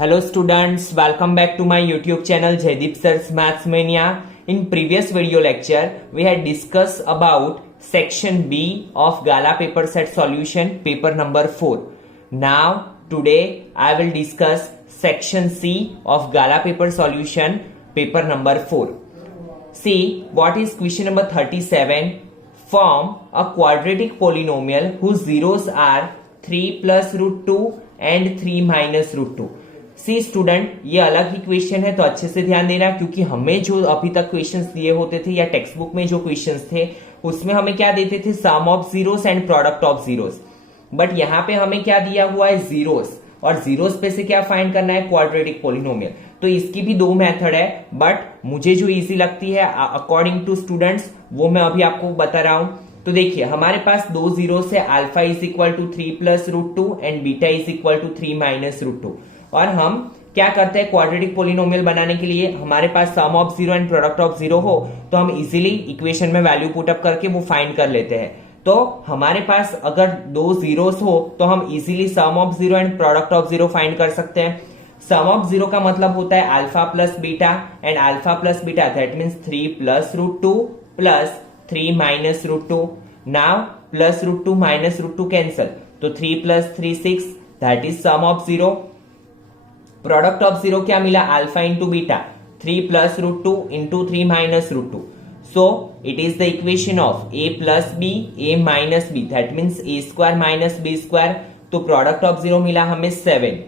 Hello students, welcome back to my YouTube channel Jaydeep Sir's Maths Mania. In previous video lecture, we had discussed about section B of Gala paper set solution, paper number 4. Now, today I will discuss section C of Gala paper solution, paper number 4. See, what is question number 37? Form a quadratic polynomial whose zeros are 3 plus root 2 and 3 minus root 2. C student, ये अलग ही question है तो अच्छे से ध्यान देना, क्योंकि हमें जो अभी तक क्वेश्चंस दिए होते थे या टेक्स्ट बुक में जो क्वेश्चंस थे उसमें हमें क्या देते थे, sum of zeros and product of zeros. But यहाँ पे हमें क्या दिया हुआ है, जीरोस, और जीरोस पे से क्या फाइंड करना है, क्वाड्रेटिक पॉलिनोमियल। तो इसकी भी दो मेथड है, बट मुझे जो इजी लगती है अकॉर्डिंग टू स्टूडेंट्स वो मैं अभी आपको बता रहा हूं। तो देखिए, हमारे पास दो जीरोस है, alpha is equal to 3 plus root 2 and beta is equal to 3 minus root 2। और हम क्या करते हैं, क्वाड्रेटिक पॉलिनोमियल बनाने के लिए हमारे पास sum of zero and product of zero हो तो हम इजीली इक्वेशन में वैल्यू पुट अप करके वो फाइंड कर लेते हैं। तो हमारे पास अगर दो जीरोस हो तो हम easily sum of zero and product of zero find कर सकते हैं। सम ऑफ जीरो का मतलब होता है alpha plus beta, and alpha plus beta that means 3 plus root 2 plus 3 minus root 2। Now plus root 2 minus root 2 cancel, तो 3 plus 3 6 that is sum of zero. Product of zero क्या मिला, alpha into beta, 3 plus root 2 into 3 minus root 2। So it is the equation of A plus B, A minus B, that means A square minus B square. तो product of zero मिला हमें 7।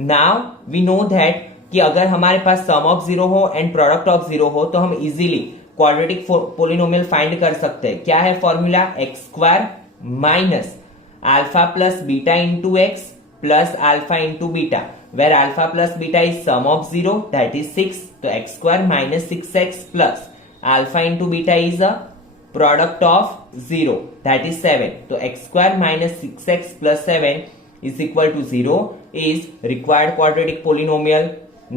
Now we know that कि अगर हमारे पास sum of zero हो and product of zero हो तो हम इजीली क्वाड्रेटिक पोलिनोमियल फाइंड कर सकते हैं। क्या है formula, x square minus alpha plus beta into x plus alpha into beta, where alpha plus beta is sum of 0 that is 6, तो x square minus 6x plus alpha into beta is a product of 0 that is 7, तो x square minus 6x plus 7 is equal to 0 is required quadratic polynomial.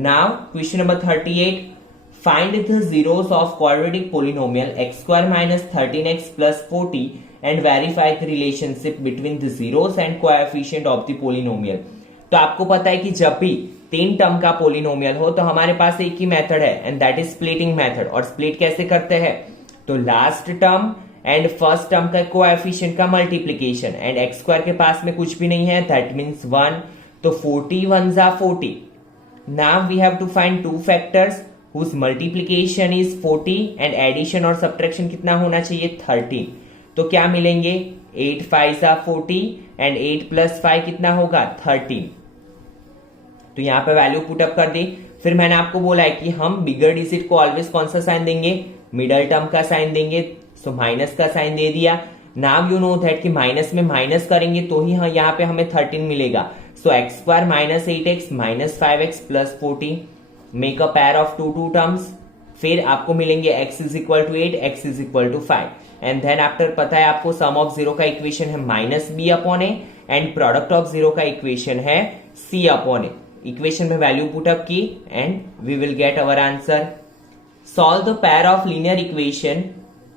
Now question number 38, find the zeros of quadratic polynomial x square minus 13x plus 40 and verify the relationship between the zeros and coefficient of the polynomial. तो आपको पता है कि जब भी 3 term का polynomial हो तो हमारे पास एक ही मेथड है and that is splitting method. और स्प्लिट कैसे करते हैं, तो last term and first term का कोएफिशिएंट का मल्टीप्लिकेशन, एंड एक्स स्क्वायर के पास में कुछ भी नहीं है दैट मींस 1, तो 40 1 जा 40। Now we have to find two factors whose multiplication is 40 and addition और सब्ट्रैक्शन कितना होना चाहिए, 13। तो क्या मिलेंगे, 8 5 जा 40 एंड 8 प्लस 5 कितना होगा, 13। तो यहां पे वैल्यू पुट अप कर दी। फिर मैंने आपको बोला है कि हम बिगर डिजिट को ऑलवेज कौन सा साइन देंगे, मिडल टर्म का साइन देंगे, सो माइनस का साइन दे दिया। नाउ यू नो दैट कि माइनस में माइनस करेंगे तो ही यहाँ पे हमें 13 मिलेगा। So x square minus 8x minus 5x plus 40, make a pair of two terms. फिर आपको मिलेंगे x is equal to 8, x is equal to 5, and then after पता है आपको सम ऑफ जीरो का इक्वेशन है minus b upon a and product of zero का equation है सी अपॉन ए। इक्वेशन में वैल्यू पुट अप की and we will get our answer. Solve the pair of linear equation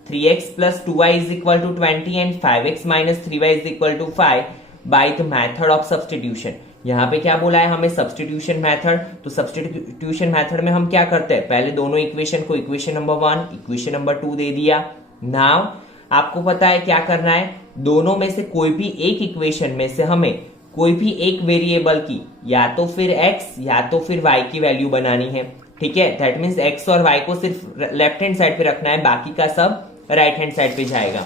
3x plus 2y is equal to 20 and 5x minus 3y is equal to 5 by the method of substitution. यहाँ पे क्या बोला है हमें, substitution method. तो substitution method में हम क्या करते हैं, पहले दोनों इक्वेशन को इक्वेशन नंबर 1 इक्वेशन नंबर 2 दे दिया। नाउ आपको पता है क्या करना है, दोनों में से कोई भी एक इक्वेशन में से हमें कोई भी एक वेरिएबल की या तो फिर x या तो फिर y की वैल्यू बनानी है। ठीक है, दैट मींस x और y को सिर्फ लेफ्ट हैंड साइड पे रखना है, बाकी का सब राइट हैंड साइड पे जाएगा।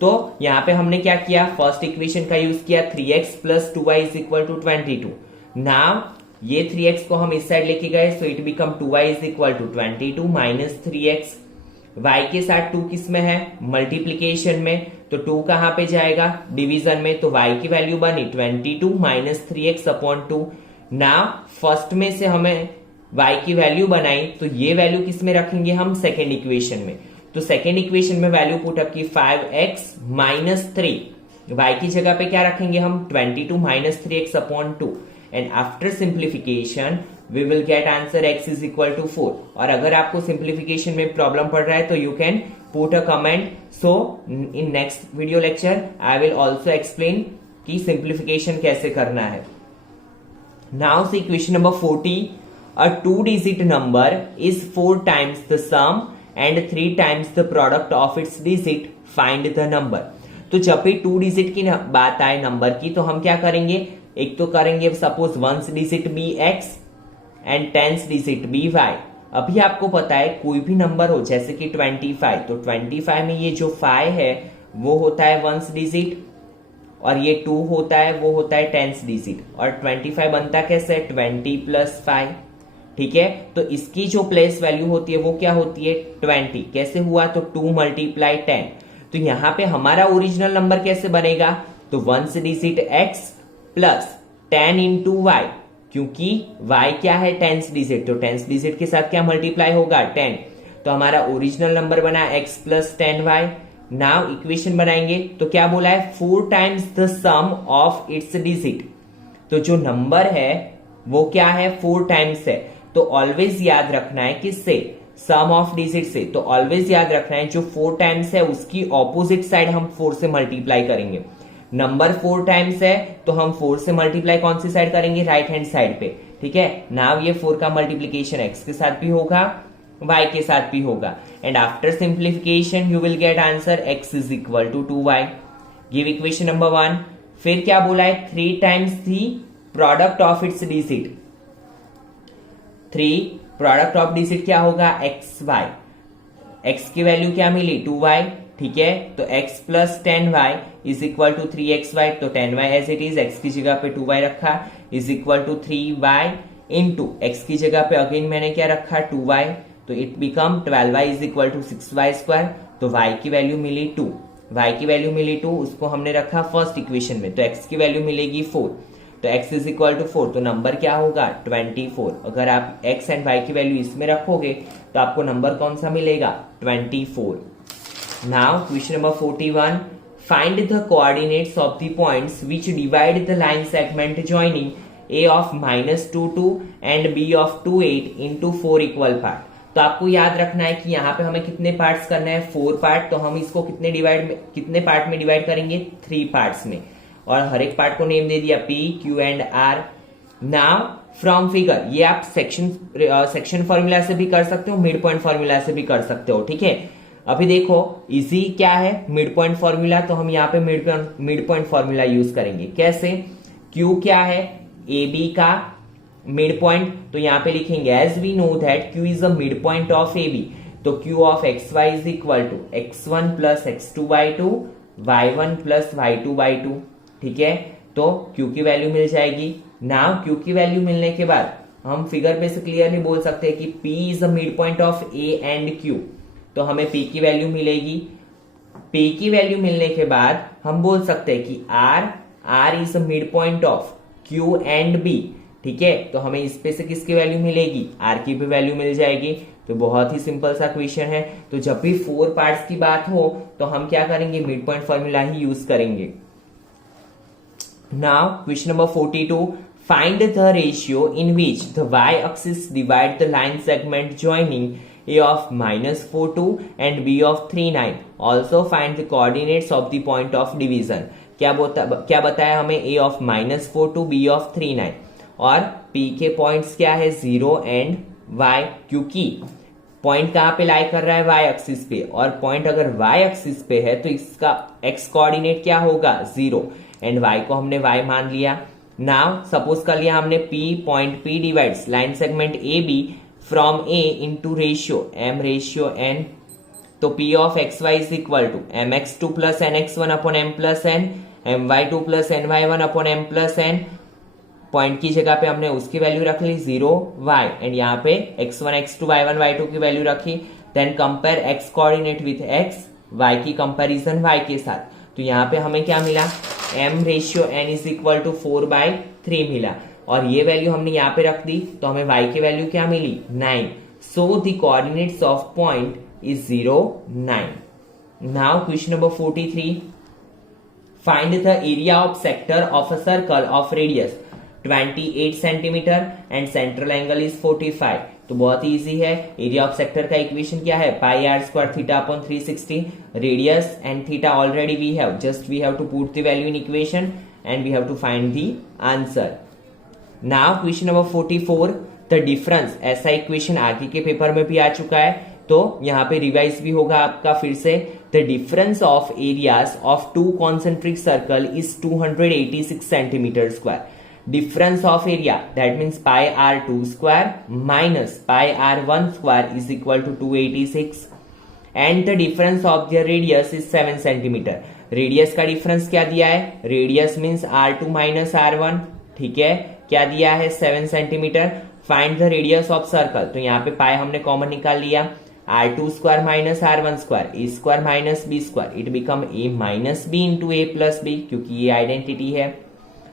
तो यहाँ पे हमने क्या किया, फर्स्ट इक्वेशन का यूज किया, 3x plus 2y is equal to 22। Now ये 3x को हम इस साइड लेके गए, so it become 2y is equal to 22 minus 3x। y के साथ 2 किस में है, मल्टीप्लीकेशन में, तो 2 कहां पे जाएगा, डिवीजन में, तो y की वैल्यू बनी 22 minus 3x upon 2। Now first में से हमें y की वैल्यू बनाई तो ये वैल्यू किस में रखेंगे हम, सेकेंड इक्वेशन में। तो सेकेंड इक्वेशन में वैल्यू पुट अप की 5x माइनस 3, y की जगह पे क्या रखेंगे हम, 22 minus 3x upon 2, and after simplification we will get answer x is equal to 4। और अगर आपको सिंप्लीफिकेशन में प्रॉब्लम पड़ रहा है तो you can put a comment, so in next video lecture I will also explain कि सिंप्लीफिकेशन कैसे करना है। Now see question number 40. A 2-digit number is 4 times the sum and 3 times the product of its digit. Find the number. तो जब भी 2 digit की बात आए नंबर की तो हम क्या करेंगे, एक तो करेंगे suppose 1 digit be x and 10 digit be y. अभी आपको पता है कोई भी नंबर हो जैसे कि 25, तो 25 में ये जो 5 है वो होता है 1 डिजिट और ये 2 होता है वो होता है 10 डिजिट. और 25 बनता कैसे, 20 प्लस 5. ठीक है, तो इसकी जो प्लेस वैल्यू होती है वो क्या होती है 20. कैसे हुआ, तो 2 मल्टीप्लाई 10. तो यहां पे हमारा ओरिजिनल नंबर कैसे बनेगा, तो 1 digit x plus 10 into Y, क्योंकि y क्या है 10 डिजिट, तो 10 डिजिट के साथ क्या मल्टीप्लाई होगा 10. तो हमारा ओरिजिनल नंबर बना x plus 10y. Now equation बनाएंगे तो क्या बोला है 4 times the sum of its digit. तो जो नंबर है वो क्या है 4 टाइम्स है. तो ऑलवेज याद रखना है किससे, सम ऑफ डिजिट से. तो ऑलवेज याद रखना है जो 4 टाइम्स है उसकी ऑपोजिट साइड हम 4 से मल्टीप्लाई करेंगे. नंबर 4 टाइम्स है तो हम 4 से मल्टीप्लाई कौन सी साइड करेंगे, राइट हैंड साइड पे. ठीक है, नाउ ये 4 का मल्टीप्लीकेशन x के साथ भी होगा y के साथ भी होगा. And after simplification you will get answer x is equal to 2y. Give equation number 1. फिर क्या बोला है 3 times the product of its digit. 3 product of digit क्या होगा xy. x की वैल्यू क्या मिली 2y. ठीक है, तो x plus 10y is equal to 3xy. तो 10y as it is, x की जगह पे 2y रखा is equal to 3y into x की जगह पे अगेन मैंने क्या रखा 2y. तो it become 12y is equal to 6y square. तो y की वैल्यू मिली 2. y की वैल्यू मिली 2, उसको हमने रखा फर्स्ट इक्वेशन में. तो x की वैल्यू मिलेगी 4. तो x इज इक्वल टू 4. तो नंबर क्या होगा 24. अगर आप x एंड y की वैल्यू इसमें रखोगे तो आपको नंबर कौन सा मिलेगा 24. Now question number 41. Find the coordinates of the points which divide the line segment joining a of -2 2 and b of 2 8 into 4 equal part. तो आपको याद रखना है कि यहाँ पे हमें कितने पार्ट्स करना है 4 पार्ट. तो हम इसको कितने पार्ट में डिवाइड करेंगे 3 पार्ट्स में. और हर एक पार्ट को नेम दे दिया P, Q and R. Now from figure, ये आप सेक्शन फॉर्मूला से भी कर सकते हो, मिड पॉइंट फॉर्मूला से भी कर सकते हो. ठीक है, अभी देखो इजी क्या है मिड पॉइंट फॉर्मूला. तो हम यहाँ पे मिड पॉइंट फॉर्मूला यूज करेंगे. कैसे, Q क्या है ए बी का मिड पॉइंट. तो यहाँ पे लिखेंगे as we know that Q is a mid point of A B. तो Q of X Y is equal to x1 plus x2 by 2 y1 plus y2 by 2. ठीक है, तो Q की वैल्यू मिल जाएगी. नाउ Q की value मिलने के बाद हम फिगर पे से क्लियरली बोल सकते हैं कि P is a mid point of A and Q. तो हमें P की वैल्यू मिलेगी. P की वैल्यू मिलने के बाद हम बोल सकते हैं कि R is a mid point of Q and B. ठीक है, तो हमें इस पे से किसकी वैल्यू मिलेगी, R की भी वैल्यू मिल जाएगी. तो बहुत ही सिंपल सा क्वेश्चन है. तो जब भी 4 पार्ट्स की बात हो तो हम क्या करेंगे मिड पॉइंट फॉर्मूला ही यूज करेंगे. Now question number 42. Find the ratio in which the y axis divide the line segment joining a of -4 2 and b of 3 9. Also find the coordinates of the point of division. क्या बताया हमें a of -4 2 b of 3 9. और P के points क्या है 0 and Y, क्योंकि point कहां पे लाई कर रहा है Y एक्सिस पे. और पॉइंट अगर Y एक्सिस पे है तो इसका x कोऑर्डिनेट क्या होगा 0 एंड Y को हमने Y मान लिया. नाउ सपोज कर लिया हमने point P divides line segment A B from A into ratio M ratio N. तो P of X Y is equal to mx2 plus nx1 upon m plus n, my2 plus ny1 upon m plus n. Point की जगह पे हमने उसकी value रख ली 0 y and यहाँ पे x1 x2 y1 y2 की वैल्यू रखी. Then compare x coordinate with x, y की कंपैरिजन y के साथ. तो यहाँ पे हमें क्या मिला m ratio n is equal to 4/3 मिला. और ये वैल्यू हमने यहाँ पे रख दी तो हमें y की वैल्यू क्या मिली 9. So the coordinates of point is 0 9. Now question number 43. Find the area of sector of a circle of radius 28 centimetre and central angle is 45. तो बहुत ही इजी है. एरिया ऑफ सेक्टर का इक्वेशन क्या है pi r square theta upon 360. Radius and theta already we have, just we have to put the value in equation and we have to find the answer. Now question number 44, the difference. ऐसा equation आगे के paper में भी आ चुका है, तो यहाँ पे रिवाइज भी होगा आपका फिर से। The difference of areas of to concentric circle is 286 centimetre square. Difference of area, that means pi r2 square minus pi r1 square is equal to 286, and the difference of their radius is 7 centimeter. Radius का difference क्या दिया है, radius means r2 minus r1, ठीक है, क्या दिया है 7 centimetre. Find the radius of circle, तो यहाँ पे पाई हमने कॉमन निकाल लिया, r2 square minus r1 square, a square minus b square, it become a minus b into a plus b, क्योंकि ये आइडेंटिटी है।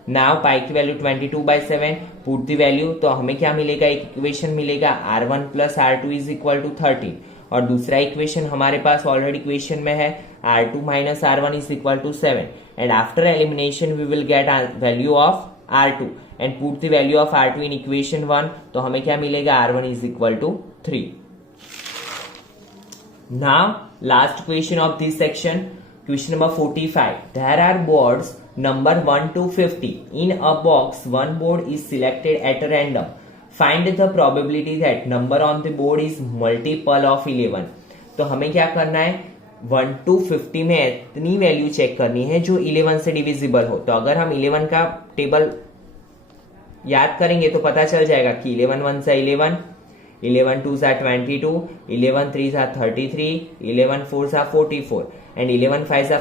नाउ पाई की वैल्यू 22/7, पुट द वैल्यू, तो हमें क्या मिलेगा, एक इक्वेशन मिलेगा r1 plus r2 is equal to 13, और दूसरा इक्वेशन हमारे पास ऑलरेडी इक्वेशन में है r2 minus r1 is equal to 7, and after elimination we will get value of r2 and put the value of r2 in equation 1, तो हमें क्या मिलेगा, r1 is equal to 3। Now last question of this section, question number 45, there are boards number 1 to 50 in a box. One board is selected at random. Find the probability that number on the board is multiple of 11. तो हमें क्या करना है, 1 to 50 में इतनी value check करनी है जो 11 से डिविजिबल हो। तो अगर हम 11 का टेबल याद करेंगे तो पता चल जाएगा कि 11 1 से 11, 11 2 सा 22, 11 3 सा 33, 11 4 सा 44, and 11 5 सा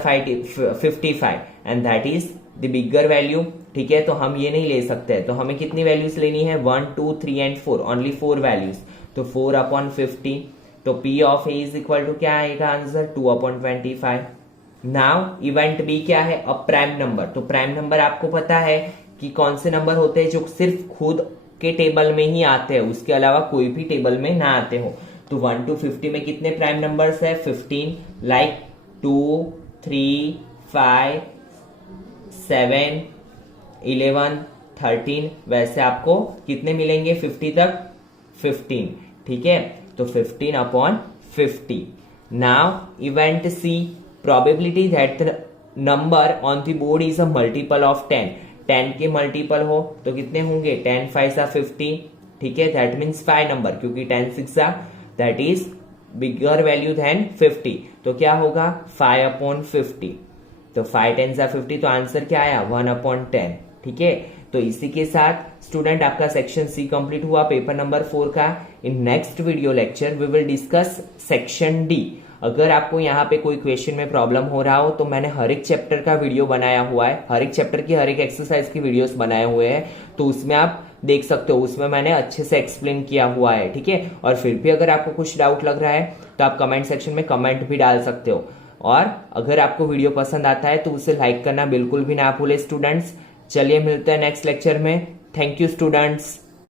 55, and that is the bigger value, ठीक है। तो हम ये नहीं ले सकते, तो हमें कितनी वैल्यूज लेनी है, 1 2 3 एंड 4, ओनली 4 वैल्यूज, तो 4/50, तो P of A is equal to क्या आएगा आंसर, 2/25। नाउ इवेंट B क्या है, अ प्राइम नंबर, तो प्राइम नंबर आपको पता है कि कौन से नंबर होते हैं जो सिर्फ खुद के टेबल में ही आते हैं, उसके अलावा कोई भी टेबल में ना आते हो। तो 1 to 50 में कितने प्राइम नंबर्स है, 15, लाइक 2 3 5 7 11 13, वैसे आपको कितने मिलेंगे 50 तक, 15, ठीक है, तो 15/50। Now event C, probability that the number on the board is a multiple of 10, 10 के मल्टीपल हो तो कितने होंगे, 10 5 सा 50, ठीक है, दैट मीन्स 5 नंबर, क्योंकि 10 6 सा that is bigger value than 50, तो क्या होगा 5/50, तो 5 10 सा 50, तो आंसर क्या आया 1/10, ठीक है। तो इसी के साथ स्टूडेंट आपका सेक्शन सी कंप्लीट हुआ, पेपर नंबर 4 का। In next video lecture we will discuss section D. अगर आपको यहाँ पे कोई क्वेश्चन में प्रॉब्लम हो रहा हो तो मैंने हर एक चैप्टर का वीडियो बनाया हुआ है, हर एक चैप्टर की हर एक एक्सरसाइज की वीडियोस बनाए हुए हैं, तो उसमें आप देख सकते हो, उसमें मैंने अच्छे से एक्सप्लेन किया हुआ है, ठीक है। और फिर भी अगर आपको कुछ डाउट लग रहा है तो आप कमेंट सेक्शन में कमेंट भी डाल सकते हो, और अगर आपको वीडियो पसंद आता है तो उसे लाइक करना बिल्कुल भी ना भूले स्टूडेंट्स। चलिए मिलते हैं नेक्स्ट लेक्चर में। Thank you students.